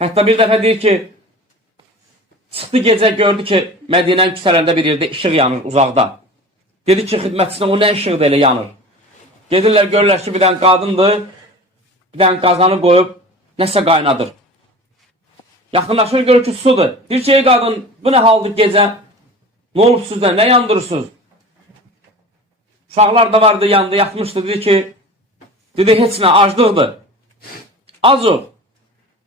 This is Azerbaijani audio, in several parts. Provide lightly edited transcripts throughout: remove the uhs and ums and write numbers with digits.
Hətta bir dəfə deyir ki, çıxdı gecə gördü ki, Mədinənin küçələrində bir yerdə işıq yanır uzaqda. Dedi ki, xidmətçisinə o nə işıqdır elə yanır. Gedirlər, görürlər ki, bir dənə qadındır, bir dənə qazanı qoyub, nəsə qaynadır. Yaxınlaşır, görür ki, sudur. Bir şey qadın, bu nə haldır gecə? Nə olub sizdən, nə yandırırsınız? Uşaqlar da vardı, yandı, yatmışdı, dedi, heç nə, aclıqdır. Az o.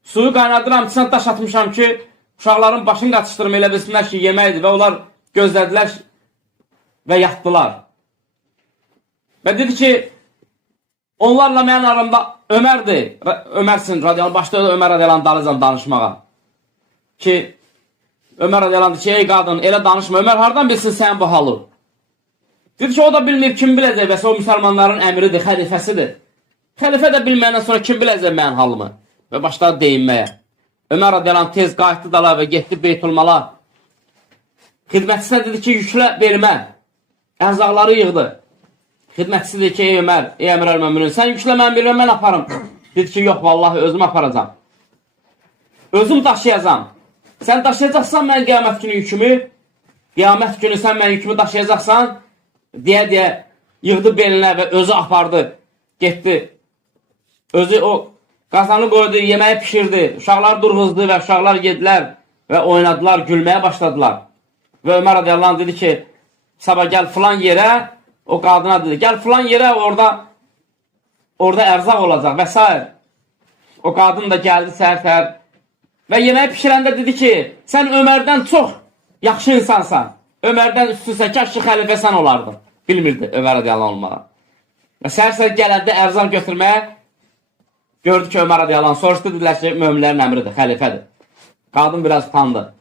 Suyu qaynadıram, içinə daş atmışam ki, uşaqların başını qaçışdırma elə bilsinlər ki, yeməkdir və onlar gözlədilər və yatdılar. Və dedi ki, onlarla mənim aramda Ömərdir, Ömərsin, başladı Ömər radiyalan dalıcan danışmağa. Ki, Ömər radiyalandı ki, ey qadın, elə danışma, Ömər hardan bilsin sən bu halı? Dedi ki, o da bilmir, kim biləcək, bəs o müsəlmanların əmridir, xəlifəsidir. Xəlifə də bilməyəndən sonra kim biləcək mənim halımı? Və başladı deyinməyə. Ömər radiyalan tez qayıtdı dala və getdi Beytulmala. Xidmətçisinə dedi ki, yüklə vermə. Ərzaqları yığdı. Xidmətçisi dedi ki, ey Ömər, ey Əmir əl-Möminin, sən yüklə mən bilməm, mən aparım. Dedi ki, yox, vallahi özüm aparacam. Özüm daşıyacam. Sən daşıyacaqsan mən qiyamət günü yükümü, qiyamət günü sən mən yükümü daşıyacaqsan, deyə yığdı belinə və özü apardı, getdi. Özü o qazanı qoydu, yeməyi pişirdi, uşaqlar durğuzdu və uşaqlar yedilər və oynadılar, gülməyə başladılar. Və Ömər radiyallahu anh dedi ki, sabah gəl filan yerə, o qadına dedi, gəl filan yerə, orada ərzaq olacaq və s. O qadın da gəldi səhər və yeməyi pişirəndə dedi ki, sən Ömərdən çox yaxşı insansan, Ömərdən üstünsə kəşki xəlifə sən olardın. Bilmirdi Ömər radiyallahu anh olmağa. Və səhər gələndə ərzaq götürməyə gördü ki, Ömər radiyallahu anh soruşdu, dedilər ki, möminlərin əmridir, xəlifədir. Qadın biraz utandı.